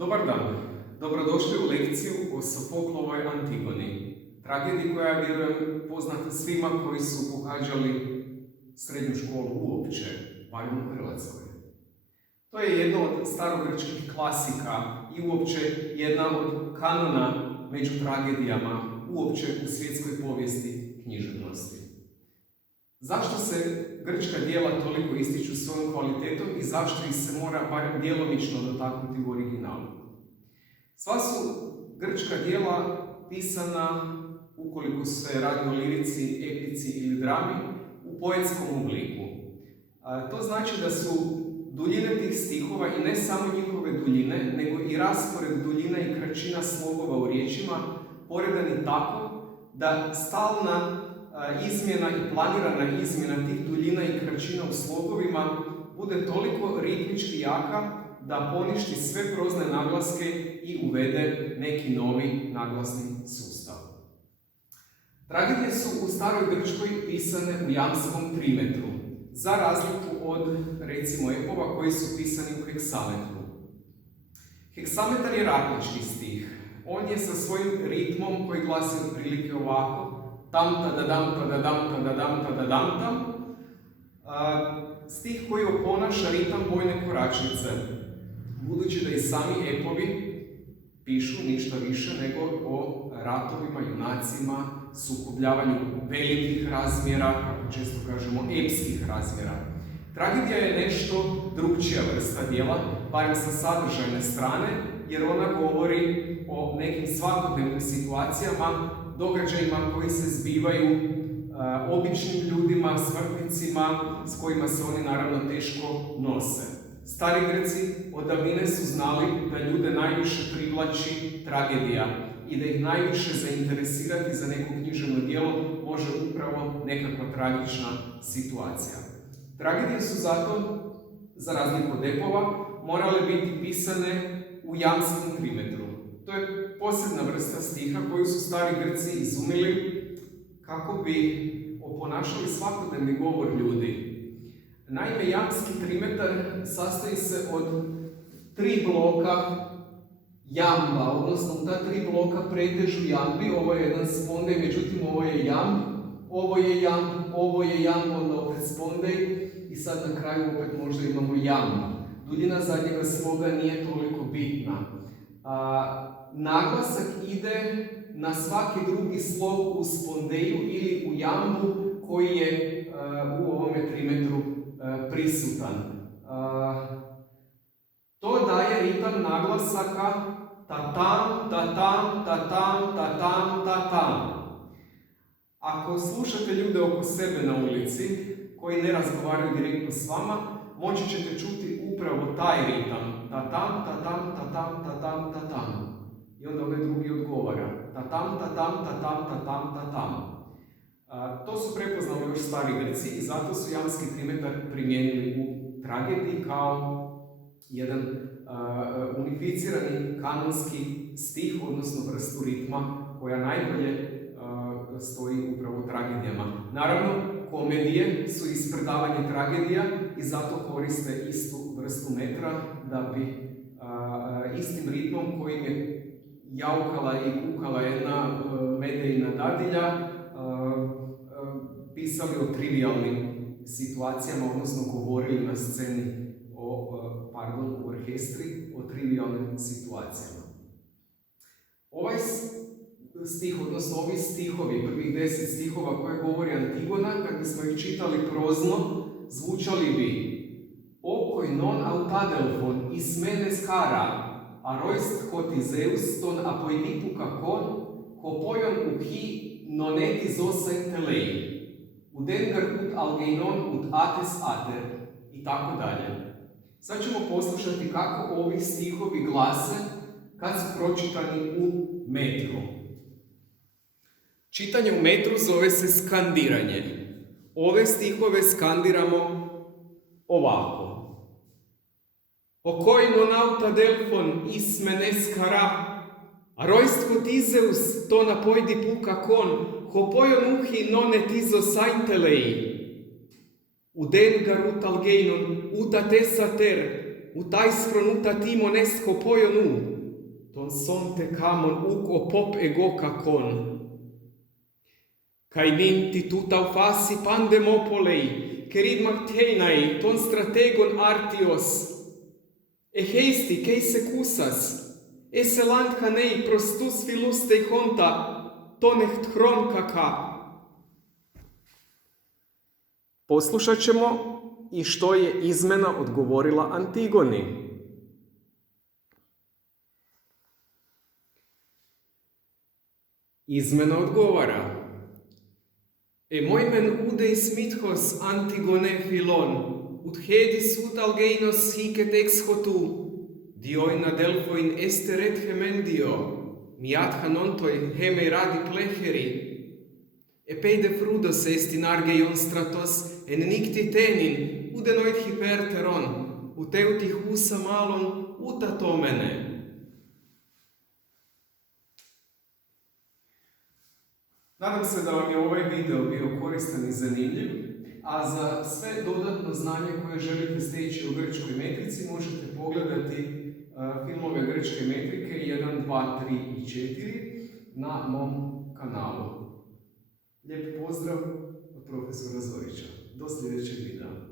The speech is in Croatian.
Dobar dan, dobrodošli u lekciju o Sofoklovoj Antigoni, tragediji koja, vjerujem, poznata svima koji su pohađali srednju školu uopće, barem u Hrvatskoj. To je jedno od starogrčkih klasika i uopće jedna od kanona među tragedijama uopće u svjetskoj povijesti književnosti. Zašto se grčka djela toliko ističu svojom kvalitetom i zašto ih se mora barem djelomično dotaknuti u originalu? Sva su grčka djela pisana, ukoliko se radi o lirici, epici ili drami, u poetskom obliku. To znači da su duljine tih stihova i ne samo njihove duljine, nego i raspored duljina i kraćina slogova u riječima poredani tako da stalna izmjena i planirana izmjena tih duljina i kraćina u slogovima bude toliko ritmički jaka da poništi sve prozne naglaske i uvede neki novi naglasni sustav. Tragedije su u staroj Grčkoj pisane u jamskom trimetru, za razliku od, recimo, epova koji su pisani u heksametru. Heksametar je ratnički stih. On je sa svojim ritmom koji glasi otprilike ovako: tam tadadam tadadam tadadam tadadam tam. Stih koji oponaša ritam bojne koračnice, budući da i sami epovi pišu ništa više nego o ratovima, junacima, sukobljavanju velikih razmjera, kako često kažemo, epskih razmjera. Tragedija je nešto drukčija vrsta djela, barem sa sadržajne strane, jer ona govori o nekim svakodnevnim situacijama, događajima koji se zbivaju običnim ljudima, smrtnicima, s kojima se oni naravno teško nose. Stari Grci od davnine su znali da ljude najviše privlači tragedija i da ih najviše zainteresirati za neko književno djelo može upravo nekakva tragična situacija. Tragedije su zato, za razliku od epova, morale biti pisane u jamskom trimetru. To je posebna vrsta stiha koju su stari Grci izumili kako bi oponašali svakodnevni govor ljudi. Naime, jamski trimetar sastoji se od 3 bloka jamba, odnosno u ta 3 bloka pretežu jambi. Ovo je jedan spondej, međutim ovo je jamb, ovo je jamb, onda opet spondej i sad na kraju opet možda imamo jamb. Duljina zadnjega sloga nije toliko bitna. Naglasak ide na svaki drugi slog u spondeju ili u jambu koji je u ovome trimetru prisutan. To daje ritam naglasaka ta-tam, ta-tam, ta-tam, ta-tam, ta-tam. Ako slušate ljude oko sebe na ulici koji ne razgovaraju direktno s vama, moći ćete čuti upravo taj ritam. Ta-tam, ta-tam, ta-tam, ta-tam, ta-tam. I onda onaj drugi odgovara. Ta-tam, ta-tam, ta-tam, ta-tam, ta-tam. To su prepoznali još stari Grci i zato su jamski trimetar primijenili u tragediji kao jedan unificirani kanonski stih, odnosno vrstu ritma koja najbolje stoji upravo u tragedijama. Naravno, komedije su ispredavanje tragedija i zato koriste istu vrstu metra da bi istim ritmom kojim je jaukala i kukala jedna medejna dadilja pisali o trivialnim situacijama, odnosno govorili na sceni u orkestri o trivialnim situacijama. Ovaj stih, odnosno ovi stihovi, prvih 10 stihova koje govori Antigona, kad bismo ih čitali prozno, zvučali bi: Okoj non autadelfon ismenes kara, aroist hoti Zeus ton apoidipu kakon, hopoion uhi noneti zosen telei, udengar ut algeinon ut ates ater, i tako dalje. Sad ćemo poslušati kako ovi stihovi glase kad su pročitani u metru. Čitanje u metru zove se skandiranje. Ove stihove skandiramo ovako. Okoj non autadelfon ismenes kara, aroist hot Izeus ton apoidipu kakon, hopoion uhi non et izo saintelei, udengar ut algeinon ut ates ater, ut aisfron ut atimon es hopoion u, ton son te camon uc opop ego cacon. Cae ninti tuta fasi pandemopolei, querid Mactenai, ton strategon artios, e heisti, cei secusas, esse land canei prostus filustei honta, ton echt hron kaka. Poslušat ćemo i što je izmena odgovorila Antigoni. Izmena odgovara: Emoimen udeis mithos Antigone Philon, ut hedis ut algeinos hicet ex hotu, dioina Delphoin esteret hemendio, miat hanontoi heme radi plecheri, epeide frudos est in argeion stratos en nicti tenin, udenoit hyperteron, ut euti husa malon ut atomene. Nadam se da vam je ovaj video bio koristan i zanimljiv, a za sve dodatno znanje koje želite steći u grčkoj metrici možete pogledati filmove grčke metrike 1, 2, 3 i 4 na mom kanalu. Lijep pozdrav od profesora Zorića. Do sljedećeg videa.